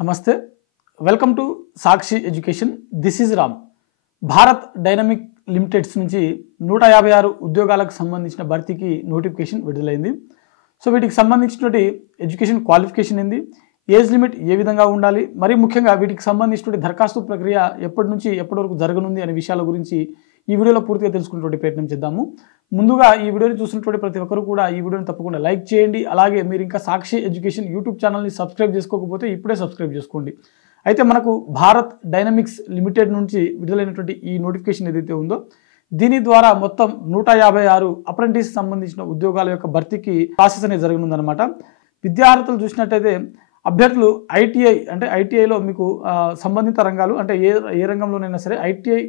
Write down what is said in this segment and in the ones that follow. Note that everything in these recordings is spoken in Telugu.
నమస్తే welcome to Sakshi education this is Ram Bharat dynamic Limited's నుంచి 156 ఉద్యోగాలకు సంబంధించిన భర్తీకి నోటిఫికేషన్ విడుదలైంది. సో వీటికి సంబంధించినటువంటి ఎడ్యుకేషన్ క్వాలిఫికేషన్ ఏంది, ఏజ్ లిమిట్ ఏ విధంగా ఉండాలి, మరి ముఖ్యంగా వీటికి సంబంధించినటువంటి దరఖాస్తు ప్రక్రియ ఎప్పటి నుంచి ఎప్పటి వరకు జరగనుంది అనే విషయాల గురించి ఈ వీడియోలో పూర్తిగా తెలుసుకునేటువంటి ప్రయత్నం చేద్దాము. ముందుగా ఈ వీడియోని చూసినటువంటి ప్రతి ఒక్కరు కూడా ఈ వీడియోని తప్పకుండా లైక్ చేయండి. అలాగే మీరు ఇంకా సాక్షి ఎడ్యుకేషన్ యూట్యూబ్ ఛానల్ని సబ్స్క్రైబ్ చేసుకోకపోతే ఇప్పుడే సబ్స్క్రైబ్ చేసుకోండి. అయితే మనకు భారత్ డైనమిక్స్ లిమిటెడ్ నుంచి విడుదలైనటువంటి ఈ నోటిఫికేషన్ ఏదైతే ఉందో దీని ద్వారా మొత్తం 156 అప్రెంటిస్ సంబంధించిన ఉద్యోగాల యొక్క భర్తీకి ప్రాసెస్ అనేది జరగనుందనమాట. విద్యార్థులు చూసినట్టయితే అభ్యర్థులు ఐటీఐ అంటే ఐటీఐలో మీకు సంబంధిత రంగాలు అంటే ఏ రంగంలోనైనా సరే ఐటీఐ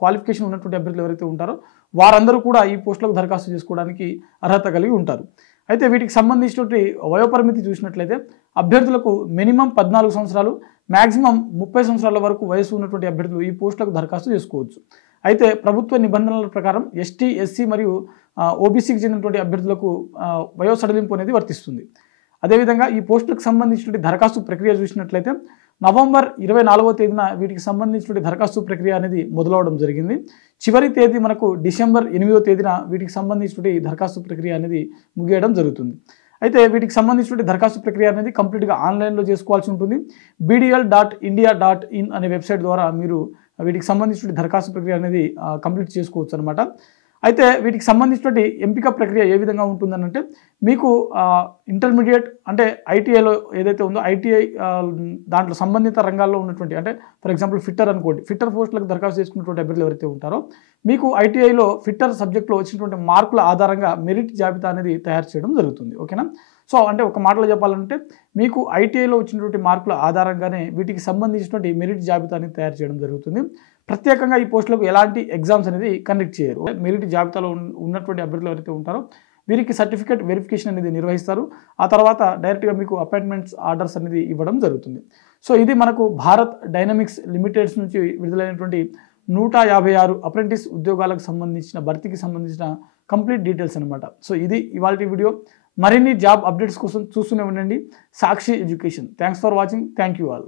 క్వాలిఫికేషన్ ఉన్నటువంటి అభ్యర్థులు ఎవరైతే ఉంటారో వారందరూ కూడా ఈ పోస్టులకు దరఖాస్తు చేసుకోవడానికి అర్హత కలిగి ఉంటారు. అయితే వీటికి సంబంధించినటువంటి వయోపరిమితి చూసినట్లయితే అభ్యర్థులకు మినిమం 14 సంవత్సరాలు, మ్యాక్సిమం 30 సంవత్సరాల వరకు వయసు ఉన్నటువంటి అభ్యర్థులు ఈ పోస్టులకు దరఖాస్తు చేసుకోవచ్చు. అయితే ప్రభుత్వ నిబంధనల ప్రకారం ఎస్టీ, ఎస్సీ మరియు ఓబీసీకి చెందినటువంటి అభ్యర్థులకు వయో సడలింపు అనేది వర్తిస్తుంది. అదేవిధంగా ఈ పోస్టులకు సంబంధించినటువంటి దరఖాస్తు ప్రక్రియ చూసినట్లయితే నవంబర్ 24వ తేదీన వీటికి సంబంధించినటువంటి దరఖాస్తు ప్రక్రియ అనేది మొదలవడం జరిగింది. చివరి తేదీ మనకు డిసెంబర్ 8వ తేదీన వీటికి సంబంధించినటువంటి దరఖాస్తు ప్రక్రియ అనేది ముగియడం జరుగుతుంది. అయితే వీటికి సంబంధించినటువంటి దరఖాస్తు ప్రక్రియ అనేది కంప్లీట్గా ఆన్లైన్లో చేసుకోవాల్సి ఉంటుంది. bdl.india.in అనే వెబ్సైట్ ద్వారా మీరు వీటికి సంబంధించిన దరఖాస్తు ప్రక్రియ అనేది కంప్లీట్ చేసుకోవచ్చు అనమాట. అయితే వీటికి సంబంధించినటువంటి ఎంపిక ప్రక్రియ ఏ విధంగా ఉంటుందనంటే మీకు ఇంటర్మీడియట్ అంటే ఐటీఐలో ఏదైతే ఉందో ఐటీఐ దాంట్లో సంబంధిత రంగాల్లో ఉన్నటువంటి అంటే ఫర్ ఎగ్జాంపుల్ ఫిట్టర్ అనుకోండి, ఫిట్టర్ పోస్టులకు దరఖాస్తు చేసుకున్నటువంటి అభ్యర్థులు ఎవరైతే ఉంటారో మీకు ఐటీఐలో ఫిట్టర్ సబ్జెక్ట్లో వచ్చినటువంటి మార్కుల ఆధారంగా మెరిట్ జాబితా అనేది తయారు చేయడం జరుగుతుంది. ఓకేనా? సో అంటే ఒక మాటలో చెప్పాలంటే మీకు ఐటీఐలో వచ్చినటువంటి మార్కుల ఆధారంగానే వీటికి సంబంధించినటువంటి మెరిట్ జాబితాని తయారు చేయడం జరుగుతుంది. ప్రత్యేకంగా ఈ పోస్టులకు ఎలాంటి ఎగ్జామ్స్ అనేది కండక్ట్ చేయరు. మెరిట్ జాబితాలో ఉన్నటువంటి అభ్యర్థులు ఎవరైతే ఉంటారో వీరికి సర్టిఫికేట్ వెరిఫికేషన్ అనేది నిర్వహిస్తారు. ఆ తర్వాత డైరెక్ట్గా మీకు అపాయింట్మెంట్స్ ఆర్డర్స్ అనేది ఇవ్వడం జరుగుతుంది. సో ఇది మనకు భారత్ డైనమిక్స్ లిమిటెడ్స్ నుంచి విడుదలైనటువంటి 156 అప్రెంటిస్ ఉద్యోగాలకు సంబంధించిన భర్తీకి సంబంధించిన కంప్లీట్ డీటెయిల్స్ అనమాట. సో ఇది ఇవాల్టి వీడియో. మరిన్ని జాబ్ అప్డేట్స్ కోసం చూస్తూనే ఉండండి Sakshi education. Thanks for watching. Thank you all.